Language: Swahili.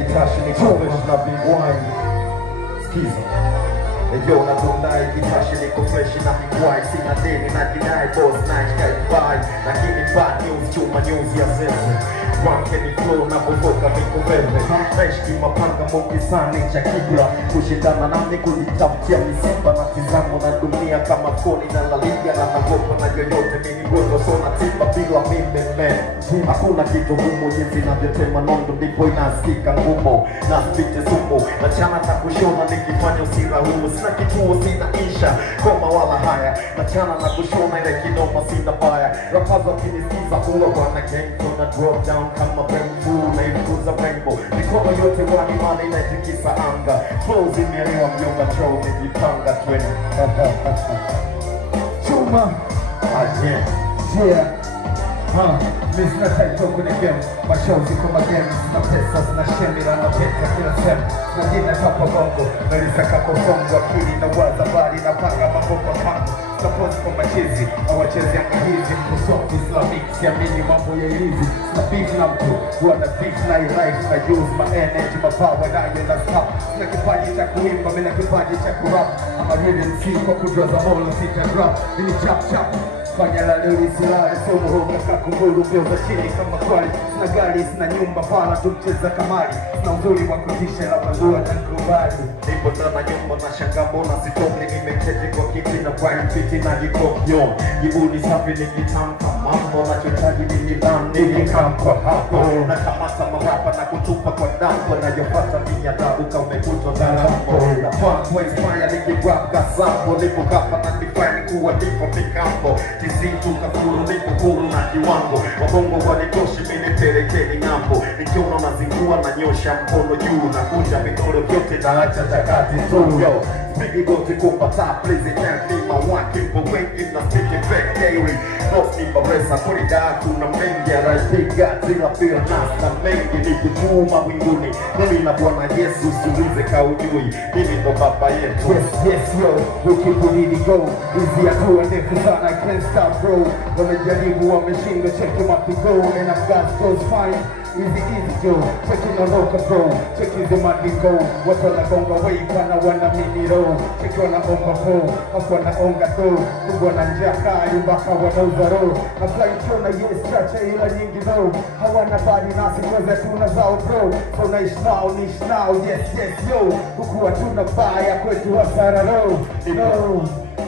Passion ni fresh na big wine. Skiza. Yo na tundai passion ni fresh na big wine. Sina deni na deny boss night guy bye. Lakini bad news chuma news ya sasa. Wanke ni flow na kufoka miko verde. Fresh ni mapanga moki sana cha kibla. Kushindana nami kujitafutia misiba na tizamo na dunia kama koni na la liga na nagopa na yoyote mimi ngozo sona tiba bila mimi man. Hakuna kitu humo jinsi navyotema nondo ndipo inasikika ngumo na spite sumo na chana takushona nikifanya usira humo sina kituo sina isha koma wala haya na chana na kushona ile kinoma sina baya rapaza kinisikiza ulo wana gang tuna drop down kama bamboo na ilikuza rainbow mikono yote wani mani na itikisa anga flows imeelewa mjomba troll nijipanga tweni Chuma aje yeah Mr. Taito kwenye game Mashozi kuma game Sina pesa, sina shemira na pesa kila semu Na jina kapa bongo Melisa kako fongo Akili na waza bali na panga maboba pango Suppose kwa machizi Awachezi anga hizi Mkusoft Islamic Siamini mambo ya ilizi Sina beef na mtu Wana beef na life Na use my energy My power na yo na stop Sina kipaji cha kuimba Mina kipaji cha kurap Ama really MC Kwa kudroza molo sita grab Mini chap chap Fanya la leo isilale, somo honga kakunguru mbio za chini kama kwali Sina gari, sina nyumba, pala tumcheza kamari Sina uzuri wa kutisha la bandua na kubali nipo ndana nyumba na shangambona sitomi nimeketi kwa kiti na prime fiti na jikopyon Jibuni safi nikitamka mambo na chotaji nilidam nilikampa hapo na kamata marapa na kutupa kwa dampo na yopata minyadabu ka umekutwa dharambo na fun kwa inspire nikigrab kasambo nipo kapa na define kuwa nipo mikambo Tizitu kakuru nipo kuru na kiwango Wabongo wanitoshi mini pelekeni ngambo Nikiona na zingua na nyosha mkono juu na kunja mikono vyote na acha chakati tu yo Biggie go to kupata please it can't be my one Kimbo waiting na speaking back daily Nos ni mbaresa kurida kuna mengi ya raipiga Zila feel nas na mengi ni kutuma winguni Mimi na Bwana Yesu siulize kaujui Mimi ndo baba yetu Yes yo, ukipulili go Easy hatua ndefu sana, I can't stop bro Wamejaribu wameshindwa, check him up to go And I've got those fine Easy Joe, checking on local bro Checking the money go Watu wanagonga wave, wana mini roll Cheki wanaomba po, hapo wanaonga do Mungu wananjaka, yumbaka wanauza roll Na fly chona yes, chacha ila nyingi no Hawana body nasi kweza tuna zao bro So nice now, yes yo Huku watuna baya kwetu wasara no